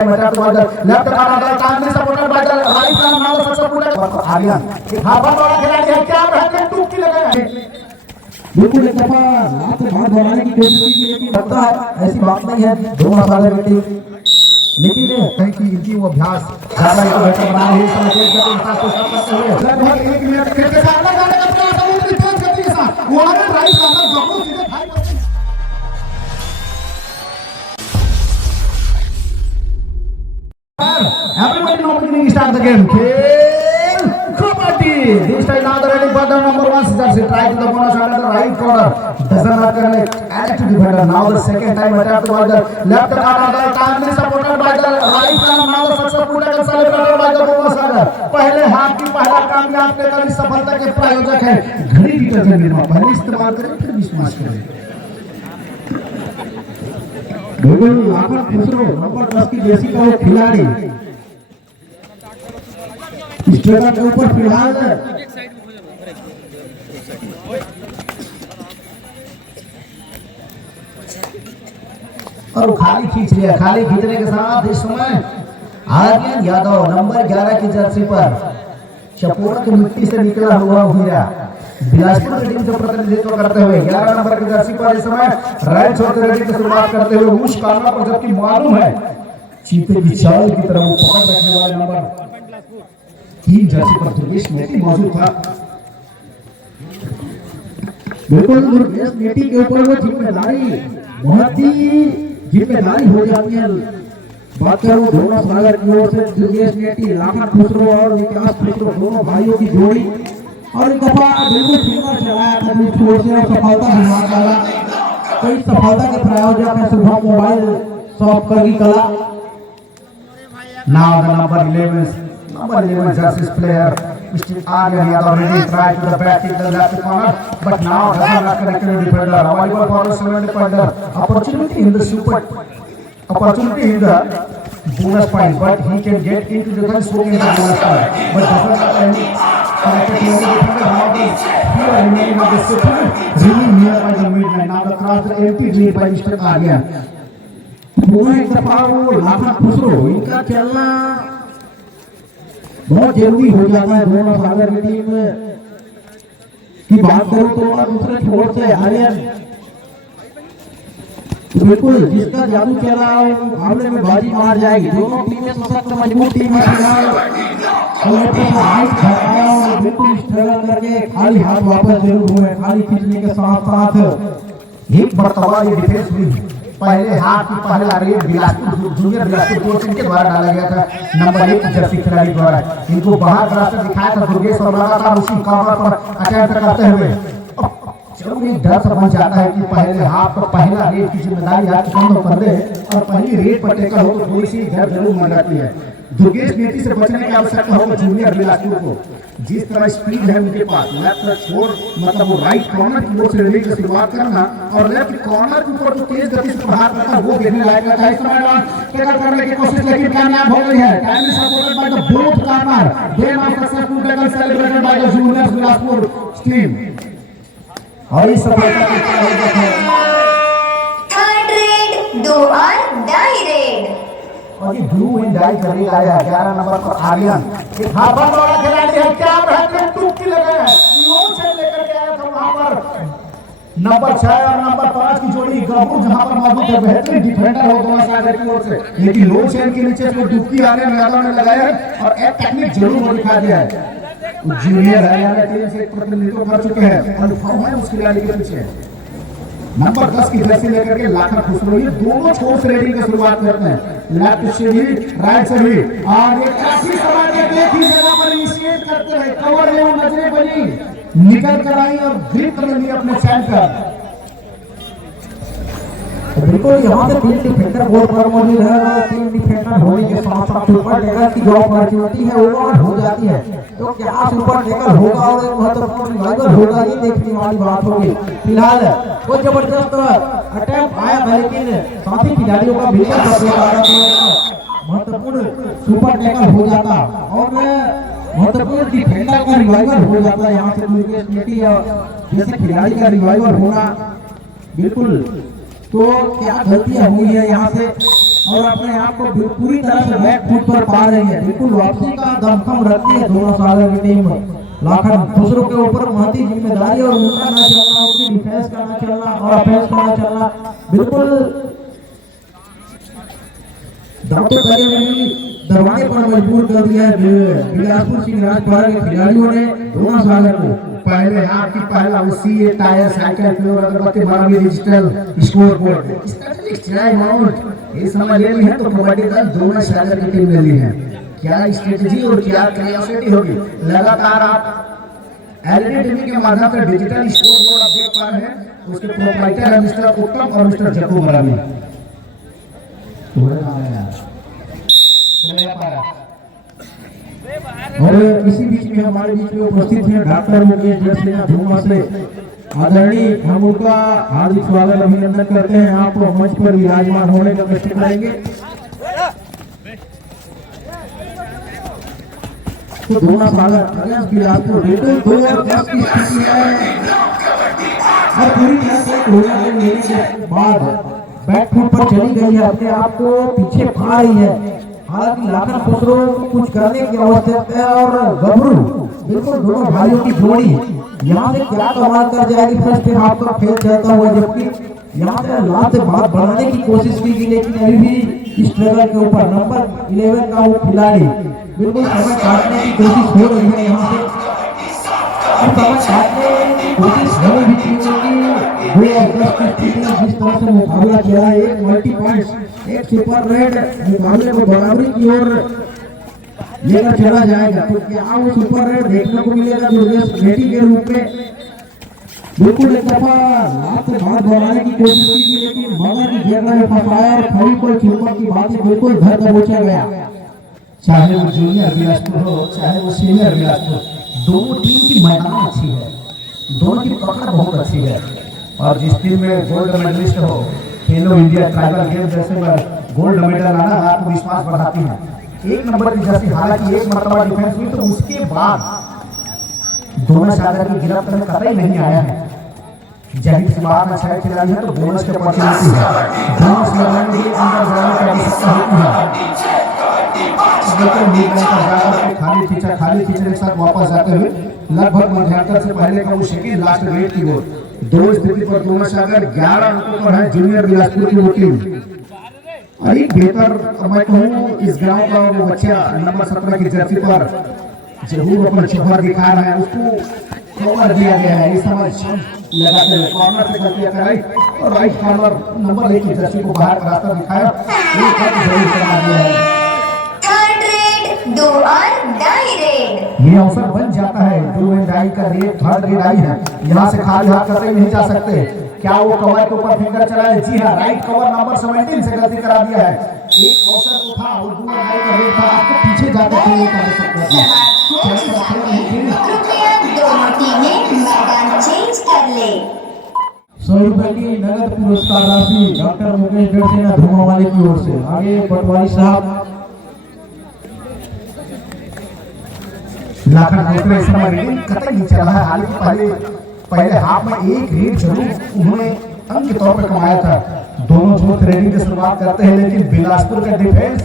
Left corner timely supported by the right corner now supported Aryan हाफा वाला खिलाड़ी है क्या रहते टूक की लगे बिल्कुल एक दफा हाथ से बाहर बनाने की कोशिश की लेकिन लगता है ऐसी बात नहीं है दोनों साले बेटी लेकिन कहीं की इनकी वो अभ्यास ज्यादा ही बेहतर बना रही है समझे जब उनका कोशिश करते हुए लगभग 1 मिनट खेल के साथ लगाने का प्रयास है उनकी तेज गति के साथ वो राइट कार्नर दोनों सीधे भाई everybody now beginning to start the game खेल kabaddi this time now the ready for the number 1 jersey try to the bonus under the right corner doesn't not connect active defender now the second time attack toward the left corner timely supported by the right corner now the successful tackle celebrated by the bonus under पहले हाथ की पहला कामयाब लेकर इस सफलता के प्रायोजक है घड़ी डिटर्जेंट निर्मा पहले इस्तेमाल करें फिर विश्वास करें बिल्कुल लाखन खुसरो नंबर 10 की जर्सी का वो खिलाड़ी स्ट्रेकर के ऊपर फिलहाल और खाली खींच लिया खाली खींचने के साथ इस समय आर्यन यादव नंबर 11 की जर्सी पर चपोरा की मिट्टी से निकला हुआ हीरा बिलासपुर की टीम से प्रतिनिधित्व करते हुए 11 नंबर की जर्सी पर इस समय राइट शॉट रेडी की शुरुआत करते हुए उस कार्नर पर जबकि मालूम है चीते की चाल की तरह वो पकड़ रखने वाले नंबर 3 जर्सी पर दुर्गेश मेटी मौजूद था बिल्कुल दुर्गेश मेटी के ऊपर वो जिम्मेदारी बहुत ही जिम्मेदारी हो जाती है बात करूं दोनों सागर की ओर से दुर्गेश मेटी लाखन खुसरो और विकास खुसरो दोनों भाइयों की जोड़ी और एक दफा बिल्कुल फिंगर चलाया था दूसरी ओर से और सफलता हाथ डाला तो इस सफलता के प्रायोजक है शुभम मोबाइल शॉप की कला now the number 11 jersey player Mr. Aryan Yadav already tried to the back in the left corner but now doesn't not connect to the defender available for the 7 defender opportunity in the bonus point but he can get into the gun swing in the bonus point but doesn't have any connected to the defender now is here remaining of the second really near by the midline now the cross the empty lead by Mr. Aryan पूरा एक दफा वो लाखन खुसरो इनका चलना बहुत जरूरी हो जाता है दोनों सागर की टीम की बात करूं तो दूसरे छोर से आर्यन बिल्कुल जिसका जादू चला मामले में बाजी मार जाएगी दोनों टीमें सशक्त मजबूत टीम है बिल्कुल स्ट्रगल करके खाली हाथ वापस जरूर हुए खाली खींचने के साथ साथ एक मरतबा ये डिफेंस हुई पहले हाथ की पहला red Bilaspur junior Bilaspur coach इनके द्वारा डाला गया था नंबर 1 जर्सी खिलाड़ी द्वारा इनको बाहर का रास्ता दिखाया था दुर्गेश और लगातार उसी कॉर्नर पर अटैक करते हुए जब एक डर सा बन जाता है कि पहले हाथ पर पहला रेड की जिम्मेदारी आपके कंधों पर दे और पहली रेड पर टेकल हो तो थोड़ी सी डर जरूर मन जाती है दुर्गेश मेटी से बचने की आवश्यकता होगा जूनियर बिलासपुर को जिस तरह स्पीड है उनके पास लेफ्ट छोड़ मतलब वो राइट कॉर्नर की ओर से रेडी की शुरुआत करना और लेफ्ट कॉर्नर के ऊपर जो तेज गति से प्रहार करता है वो देखने लायक है इस समय टैकल करने की कोशिश लेकिन कामयाब हो गई है timely supported by the both corner they are successful tackle celebrated by the junior Bilaspur team और इस सफलता के प्रायोजक है थर्ड रेड डू और डाई रेड और ये ब्लू एंड डाई करने आया 11 नंबर पर आर्यन एक हाफा वाला खिलाड़ी है क्या रहते टूक की लगे लो से लेकर के आया था वहां पर नंबर 6 और नंबर 5 की जोड़ी गबू जहां पर मौजूद है बेहतरीन डिफेंडर हो दोनों सागर की ओर से लेकिन लो चैन के नीचे जो डुबकी आर्यन यादव ने लगाया है और एक टेक्निक जरूर वो दिखा दिया है जूनियर हरियाणा टीम से प्रतिनिधित्व कर चुके हैं और फॉर्म है उस खिलाड़ी के पीछे नंबर 10 की जर्सी लेकर के लाखन खुसरो ये दोनों छोर से रेडिंग की शुरुआत करते हैं लेफ्ट से भी राइट से भी और ये काफी समय तक एक ही जगह पर इनिशिएट करते रहे कवर में नजरें बनी निकल कर आई और ग्रिप कर ली अपने सेंटर बिल्कुल यहाँ से तीन डिफेंडर बोर्ड पर मौजूद है तीन डिफेंडर होने के साथ साथ सुपर टैकल की जो अपॉर्चुनिटी है वो हो जाती है तो क्या सुपर टैकल होगा और महत्वपूर्ण रिवाइवल होगा ये देखने वाली बात होगी फिलहाल वो जबरदस्त अटैक आया था लेकिन साथी खिलाड़ियों का भीतर महत्वपूर्ण सुपर टैकल हो जाता और महत्वपूर्ण डिफेंडर का रिवाइवल हो जाता है यहाँ से दुर्गेश मेटी जैसे खिलाड़ी का रिवाइवल होना बिल्कुल तो क्या गलतियां हुई है यहाँ से और अपने आप को पूरी तरह से बैक फुट पर पा रही है। बिल्कुल वापसी का दमखम रखती है दोनों सागर की टीम। लाखन खुसरो के ऊपर महती जिम्मेदारी और उनका ना चलना, उनकी डिफेंस का ना चलना और ऑफेंस का ना चलना। बिल्कुल डॉक्टर दरवाजे पर मजबूर कर दिया है बिलासपुर सिंह राजपाल के खिलाड़ियों ने दोनों सागर को। पहले हाथ की पहला उसी टायर साइकिल की और अगरबत्ती मांगी digital score board strategic try mount ये समझ ले ली है तो कबड्डी दल दोनों सागर की टीम ने ली है। क्या स्ट्रेटेजी और क्या क्रिएटिविटी होगी। लगातार आप एलईडी टीवी के माध्यम से डिजिटल स्कोर बोर्ड आप देख पा रहे हैं। उसके प्रोप्राइटर है मिस्टर उत्तम और मिस्टर जग्गू मरानी। और इसी बीच में हमारे बीच में उपस्थित हैं डॉक्टर मुकेश जसलेना धूमा से। आदरणीय हम उनका हार्दिक स्वागत अभिनंदन करते हैं। आप मंच पर विराजमान होने का कष्ट करेंगे। तो दोनों सागर अगेंस्ट बिलासपुर बिल्कुल 2-10 की स्थिति है और पूरी तरह से कोरोना के लेने के बाद बैक फुट पर चली गई है, अपने आप को पीछे पा रही है। हालांकि लाखन खुसरो कुछ करने की आवश्यकता है और गबरू बिल्कुल दोनों भाइयों की जोड़ी यहाँ से क्या कमाल कर जाएगी। फर्स्ट हाफ का खेल चलता हुआ जबकि यहाँ से लात बात बढ़ाने की कोशिश की लेकिन अभी भी स्ट्रगल के ऊपर नंबर 11 का वो खिलाड़ी बिल्कुल समय काटने की कोशिश हो रही है। यहाँ से समय काटने की कोशिश हो रही थी जिस तरह से मुकाबला किया है। एक मल्टी पॉइंट एक सुपर रेड मुकाबले को बराबरी की ओर लेकर चला जाएगा। तो क्या वो सुपर रेड देखने को मिलेगा जो रेटी के रूप में बिल्कुल एक दफा लात बात बढ़ाने की कोशिश की लेकिन मगर की जगह में फंसाया और खड़ी कोई चुम्बक की बातें बिल्कुल घर दबोचा गया। चाहे वो जूनियर बिलासपुर हो चाहे वो सीनियर बिलासपुर, दोनों टीम की मैदान अच्छी है, दोनों की पकड़ बहुत अच्छी है। और जिस टीम में गोल्ड मेडलिस्ट हो, खेलो इंडिया ट्राइबल गेम जैसे गोल्ड मेडल आना आपको विश्वास बढ़ाती है। एक नंबर की जर्सी हालांकि एक मरतबा डिफेंस हुई तो उसके बाद दोनों सागर की गिरफ्त में कतई नहीं आया है। जाहिर सी बात है 6 खिलाड़ी है तो बोनस के अपॉर्चुनिटी है। बोनस लेने के लिए अंदर जाने की आवश्यकता होती है। खाली खींचने के साथ वापस जाते हुए लगभग मध्यांतर से पहले का वो सेकंड लास्ट रेट की ओर 2 स्थिति पर दोनों सागर 11 अंकों पर है जूनियर बिलासपुर की वो टीम। और एक बेहतर मैं कहूँ इस गांव का वो बच्चा नंबर 17 की जर्सी पर जरूर अपना शोहर दिखा रहा है, उसको कवर दिया गया है। इस समय लगाते हुए कॉर्नर से गलती कराई और राइट कॉर्नर नंबर 1 की जर्सी को बाहर का रास्ता दिखाया। जरूर करना दिया है। डू और डाई रेड। ये अवसर बन जाता है। डू एंड डाई का रेड थर्ड रेड आई है। यहाँ से खाली हाथ कतई नहीं जा सकते। क्या वो कवर के ऊपर फिंगर चलाए? जी हाँ, राइट कवर नंबर 17 से गलती करा दिया है। एक अवसर उठा और डू एंड डाई का रेड था, आपको पीछे जाकर खेलने का आवश्यकता है। कृपया दोनों टीमें मैदान चेंज कर ले। 100 रुपए की नगद पुरस्कार राशि डॉक्टर मुकेश जसलेना धूमा वाले की ओर से। आगे पटवारी साहब लाखन दूसरे इस समय रेडिंग कतई नहीं चल रहा है। हालांकि पहले हाफ में एक रेड जरूर उन्होंने अंक के तौर पर कमाया था। दोनों जोत रेडिंग की शुरुआत करते हैं लेकिन बिलासपुर का डिफेंस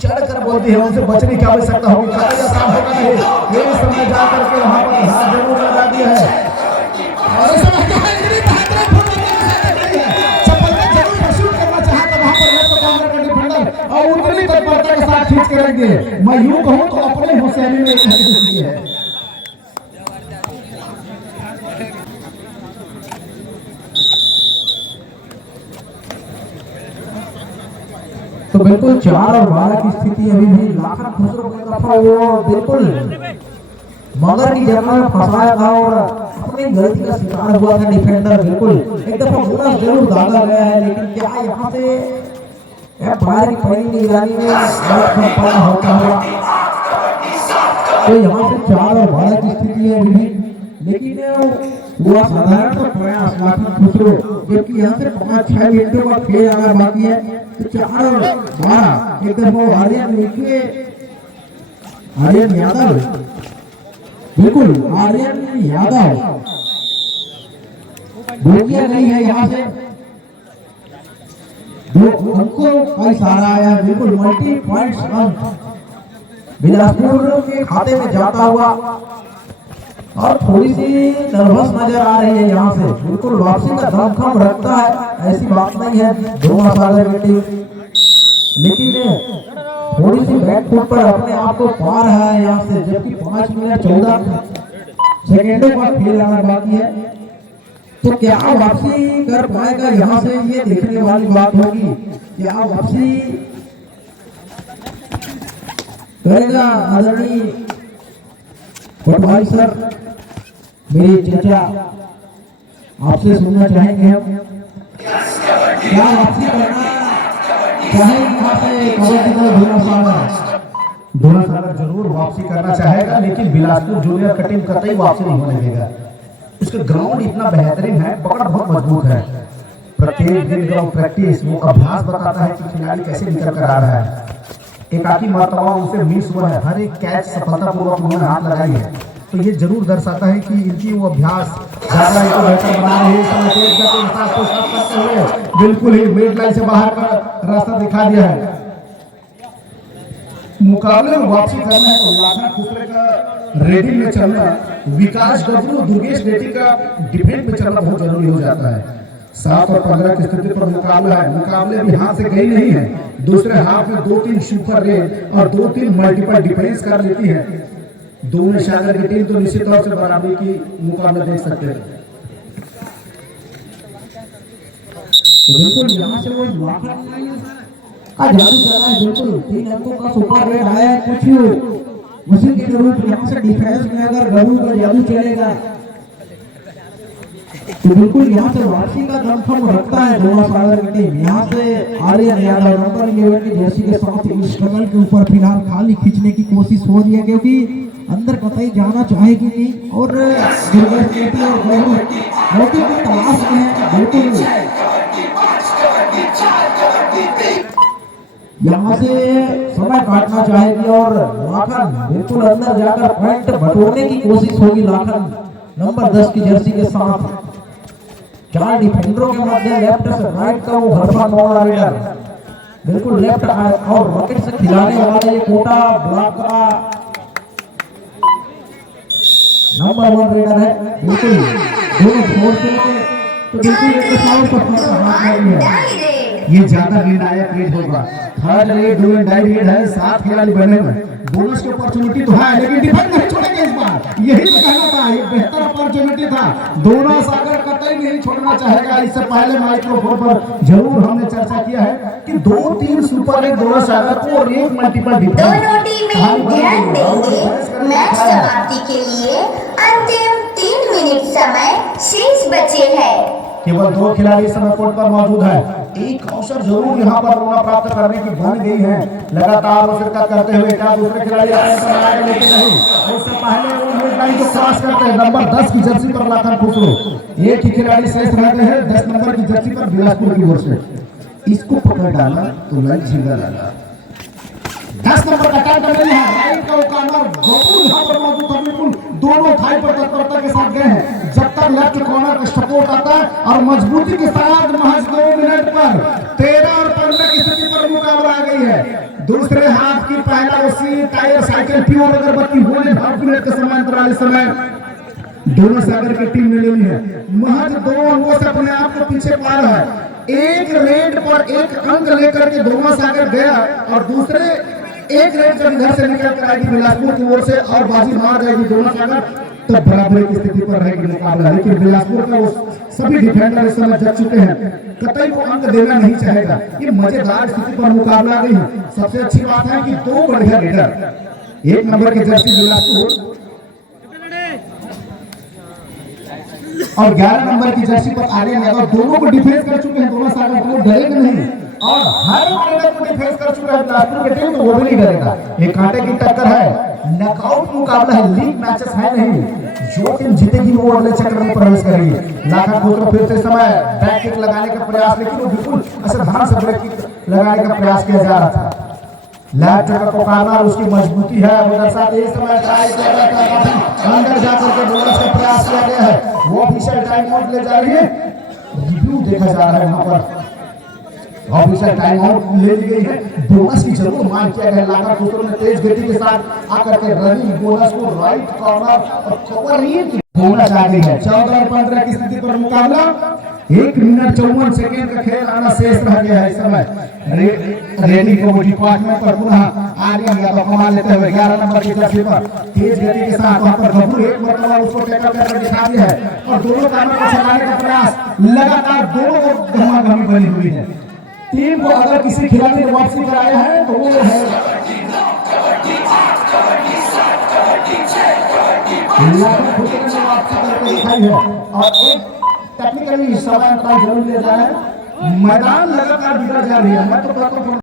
चढ़कर बोलती है, उनसे बचने की आवश्यकता होगी। कतई आसान होगा नहीं। ये समय जा करके वहां पर हाथ जरूर लगा दिया है और इस समय और उतनी तत्परता के साथ खींच के रखेंगे। मैं यूं कहूं तो अपने होशियारी में एक हकीकत है। तो बिल्कुल 4 और 12 की स्थिति अभी भी लाखन खुसरो की दफा वो बिल्कुल मगर की जगह में फंसाया था और अपनी गलती का शिकार हुआ था डिफेंडर। बिल्कुल एक दफा बोनस जरूर दागा गया है लेकिन क्या यहाँ से बाहर की पड़ी निगरानी में संपन्न होता हुआ तो यहाँ से 4 और 12 की स्थिति है अभी, लेकिन हुआ साधारण तो प्रयास लाखन खुसरो, जबकि यहाँ से 5-6 मिनटों का खेल अगर बाकी है तो 4 और 12 एकदम वो आर्यन यादव बिल्कुल आर्यन यादव बोलिया गई है यहाँ से दो अंकों का इशारा आया, बिल्कुल मल्टी पॉइंट्स अंक बिलासपुर के खाते में जाता हुआ। और थोड़ी सी नर्वस नजर आ रही है यहाँ से, बिल्कुल वापसी का दमखम रखता है, ऐसी बात नहीं है दोनों सागर की टीम, लेकिन थोड़ी सी बैक फुट पर अपने आप को पा रहा है यहाँ से, जबकि 5 मिनट 14 सेकेंडों का खेल आना बाकी है। तो क्या वापसी कर पाएगा यहाँ से, ये देखने वाली बात होगी। क्या वापसी करेगा आदरणीय पटवारी सर, मेरे चर्चा आपसे सुनना चाहेंगे हम। क्या वापसी करना चाहेंगे यहाँ से कबड्डी का दोनों सागर जरूर वापसी करना चाहेगा, लेकिन बिलासपुर जूनियर का टीम कतई वापसी नहीं होने देगा। उसका ग्राउंड इतना बेहतरीन है, पकड़ बहुत मजबूत है। प्रत्येक दिन ग्राउंड प्रैक्टिस वो अभ्यास बताता है कि खिलाड़ी कैसे निकल कर आ रहा है। एकाकी मर्तबा उसे मिस हुआ है, हर एक कैच सफलतापूर्वक उन्होंने हाथ लगाई है, तो ये जरूर दर्शाता है कि इनकी वो अभ्यास ज्यादा इनको बेहतर बना रही है। बिल्कुल ही मेड लाइन से बाहर का रास्ता दिखा दिया है। मुकाबले में वापसी करना है तो लाखन खुसरे का रेडी में चलना, विकास गजरू दुर्गेश रेड्डी का डिफेंस में चलना बहुत जरूरी हो जाता है। 7 और 15 की स्थिति पर मुकाबला है, मुकाबले अभी हाथ से गई नहीं है। दूसरे हाफ में 2-3 सुपर रेड और 2-3 मल्टीपल डिफेंस कर लेती है दोनों सागर की टीम, तो निश्चित तौर से बराबरी की मुकाबला देख सकते हैं। तो बिल्कुल यहाँ से वो जादू चला है, बिल्कुल 3 अंकों का सुपर रेड आया है। कुछ उसी के रूप यहाँ से डिफेंस में अगर गरू का जादू चलेगा तो बिल्कुल यहाँ से वापसी का दमखम रखता है दोनों सागर की टीम। यहाँ से आर्यन यादव नंबर 11 की जर्सी के साथ इस स्ट्रगल के ऊपर फिलहाल खाली खींचने की कोशिश हो रही है, क्योंकि अंदर कतई जाना चाहेगी नहीं और दुर्गेश रेड्डी और गरू मोती की तलाश में है। बिल्कुल यहाँ से समय काटना चाहेगी और लाखन बिल्कुल अंदर जाकर पॉइंट बटोरने की कोशिश होगी। लाखन नंबर 10 की जर्सी के साथ 4 डिफेंडरों के मध्य लेफ्ट से राइट का वो हरफा नॉन राइडर, बिल्कुल लेफ्ट और रॉकेट से खिलाने वाले ये कोटा ब्लॉक का नंबर 1 रेडर है। बिल्कुल दोनों छोर से तो बिल्कुल एक साउंड पर है, ये ज्यादा निर्णायक रेड होगा। थर्ड रेड 2 डाई रेड है, 7 खिलाड़ी बने हुए, बोनस की अपॉर्चुनिटी तो है, लेकिन डिफेंस नहीं छोड़ेंगे इस बार। यही मैं कहना था, ये बेहतर अपॉर्चुनिटी था, दोनों सागर कतई नहीं छोड़ना चाहेगा। इससे पहले माइक्रोफोन पर जरूर हमने चर्चा किया है कि 2-3 सुपर रेड दोनों सागर को और एक मल्टीपल डिफेंस। दोनों टीमें ध्यान देंगे, मैच समाप्ति के लिए अंतिम 3 मिनट समय शेष बचे हैं। केवल 2 खिलाड़ी इस समय कोर्ट पर मौजूद है। एक अवसर जरूर यहाँ पर उन्हें प्राप्त करने की बन गई है। लगातार वो शिरकत करते हुए क्या दूसरे खिलाड़ी आए, लेकिन नहीं, उससे पहले वो मिड लाइन को क्रॉस करते हैं। नंबर 10 की जर्सी पर लाखन खुसरो, एक ही खिलाड़ी शेष रहते हैं 10 नंबर की जर्सी पर बिलासपुर की ओर से। इसको पकड़ डाला तो लाइन झींगा डाला। 10 नंबर का टाइम करने है, राइट का कॉर्नर गोपुर यहाँ पर मौजूद है। बिल्कुल दोनों थाई पर तत्परता के साथ गए हैं। जब तक लेफ्ट कॉर्नर का सपोर्ट आता है और मजबूती के साथ महज 2 मिनट पर 13 और 15 की स्थिति पर मुकाबला आ गई है। दूसरे हाथ की पहला उसी टायर साइकिल प्योर अगरबत्ती होने 8 मिनट के समांतर समय दोनों सागर की टीम ने ले ली है। महज 2 अंकों से अपने आप को पीछे पा रहा है। एक रेड पर 1 अंक लेकर के दोनों सागर गया और दूसरे एक रेड जब इधर से निकल कर आएगी बिलासपुर की ओर से और बाजी मार जाएगी दोनों सागर, तो बराबरी की स्थिति पर रहेगी मुकाबला। लेकिन बिलासपुर का वो सभी डिफेंडर इस समय जग चुके हैं, कतई को अंक देना नहीं चाहेगा। ये मजेदार स्थिति पर मुकाबला आ गई है। सबसे अच्छी बात है कि 2 बढ़िया रेडर, 1 नंबर की जर्सी बिलासपुर और 11 नंबर की जर्सी पर आर्यन यादव, दोनों को डिफेंस कर चुके हैं। दोनों सागर को डरेंगे नहीं और हर रेडर को डिफेंस कर चुका है बिलासपुर की टीम, तो वो भी नहीं डरेगा। एक कांटे की टक्कर है, नॉकआउट मुकाबला है, लीग मैचेस है नहीं। जो टीम जीतेगी वो अगले चक्र में प्रवेश करेगी। लाखन खुसरो फिर से समय बैक किक लगाने का प्रयास, लेकिन वो बिल्कुल असाधारण से ब्रेक किक लगाने का प्रयास किया जा रहा था। लेफ्ट का कॉर्नर उसकी मजबूती है, उधर साथ इस समय ट्राई किया जाता है, अंदर जाकर के बोनस का प्रयास किया गया है। वो ऑफिशियल टाइम आउट ले जा रही है, रिव्यू देखा जा रहा है वहां पर। ऑफिशियल टाइम आउट ले ली गई है। बोनस की जरूर मांग किया गया। लागा दूसरों ने तेज गति के साथ आकर के रनिंग बोनस को राइट कॉर्नर और कवर बोनस आ गई है। 14 और 15 की स्थिति पर मुकाबला 1 मिनट 54 सेकंड का खेल आना शेष रह गया है। इस समय रेडी को डिपार्टमेंट पर पुनः आर्यन यादव कमान लेते हुए 11 नंबर की जर्सी पर तेज गति के साथ वहां पर गबरू एक मरतबा उसको टैकल करके दिखा दिया है और दोनों कानों को चलाने का प्रयास लगातार दोनों को गहमा-गहमी बनी हुई है। टीम को अगर किसी खिलाड़ी ने वापसी कराया है तो वो है वापसी करके दिखाई है और एक टेक्निकली समय अंतराल जरूर ले जाए। मैदान लगातार बिगड़ जा रही है। मैं तो कहता हूं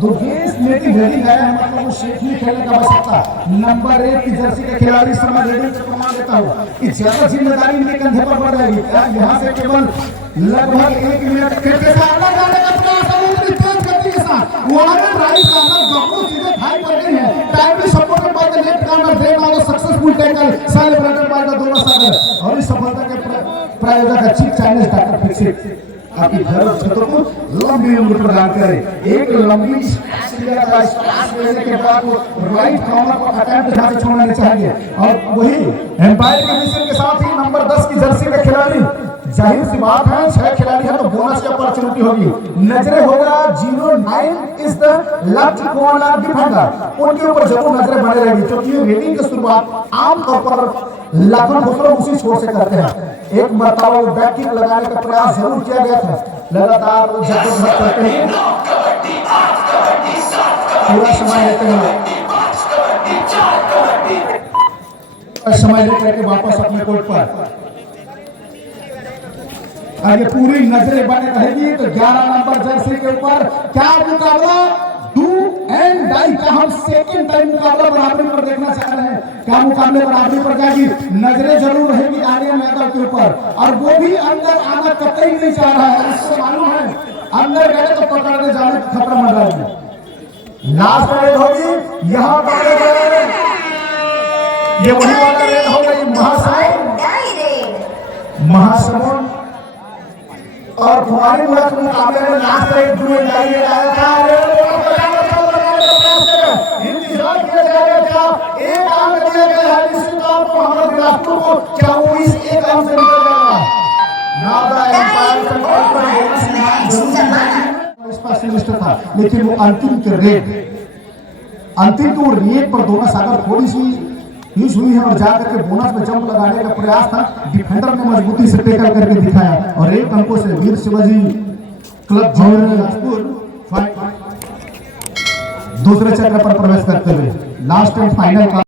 दुर्गेश नेटी रेडी गया है। मतलब वो सेफली खेलने का आवश्यकता नंबर 1 की जर्सी के खिलाड़ी समय रेडी से प्रमाण देता हूं कि ज्यादा जिम्मेदारी इनके कंधे पर पड़ जाएगी। यहाँ से केवल लगभग 1 मिनट खेल के साथ आना जाने का प्रयास तेज गति के साथ वहां पर राइट कॉर्नर गबरू सीधे भाई पड़ गई है। Timely supported by the left corner then वाला successful tackle celebrated by the दोनों सागर और इस सफलता के प्रायोजक है चीफ चाइनीज डॉक्टर फिक्सिट आपकी घर क्षेत्र को लंबी उम्र प्रदान करे। एक लंबी क्रिया का स्टार्ट लेने के बाद वो राइट कॉर्नर को अटैम्प्ट ध्यान से छोड़ना चाहिए और वही एम्पायर के विषय के साथ ही नंबर 10 की जर्सी के खिलाड़ी जाहिर सी बात है 6 खिलाड़ी है तो बोनस की अपॉर्चुनिटी होगी। नजरे होगा 09 is the left corner defender उनके ऊपर जरूर नजरें बने रहेगी क्योंकि रेटिंग की शुरुआत आमतौर पर लाखों दूसरों उसी छोर से करते हैं। एक मरतबा वो बैक किक लगाने का प्रयास जरूर किया गया था। लगातार जबरदस्त करते हैं पूरा समय लेते हैं समय लेकर के वापस अपने कोर्ट पर आगे पूरी नजरें बने रहेगी। तो 11 नंबर जर्सी के ऊपर क्या मुकाबला डू एंड डाई का हम सेकंड टाइम मुकाबला बराबरी पर देखना चाह रहे हैं। क्या मुकाबले बराबरी पर जाएगी? नजरें जरूर रहेगी आर्यन यादव के ऊपर और वो भी अंदर आना कतई नहीं चाह रहा है। इससे मालूम है अंदर गए तो पकड़ने जाने का खतरा मंडरा है। लास्ट रेड होगी यहाँ पर ये वही वाला रेड हो गई महासमुंद और कुमारी मुहूर्त मुकाबले में last raid do and die आया था। एक अंक दिया गया है निश्चित तौर पर मोहम्मद बिलासपुर को। क्या वो इस एक अंक से निकल जाएगा? स्पष्ट था लेकिन वो अंतिम के रेट पर दोनों सागर थोड़ी सी यूज हुई है और जाकर के बोनस में जंप लगाने का प्रयास था। डिफेंडर ने मजबूती से टेकल करके दिखाया और 1 अंकों से वीर शिवाजी क्लब बिलासपुर दूसरे चक्र पर प्रवेश करते हुए लास्ट एंड फाइनल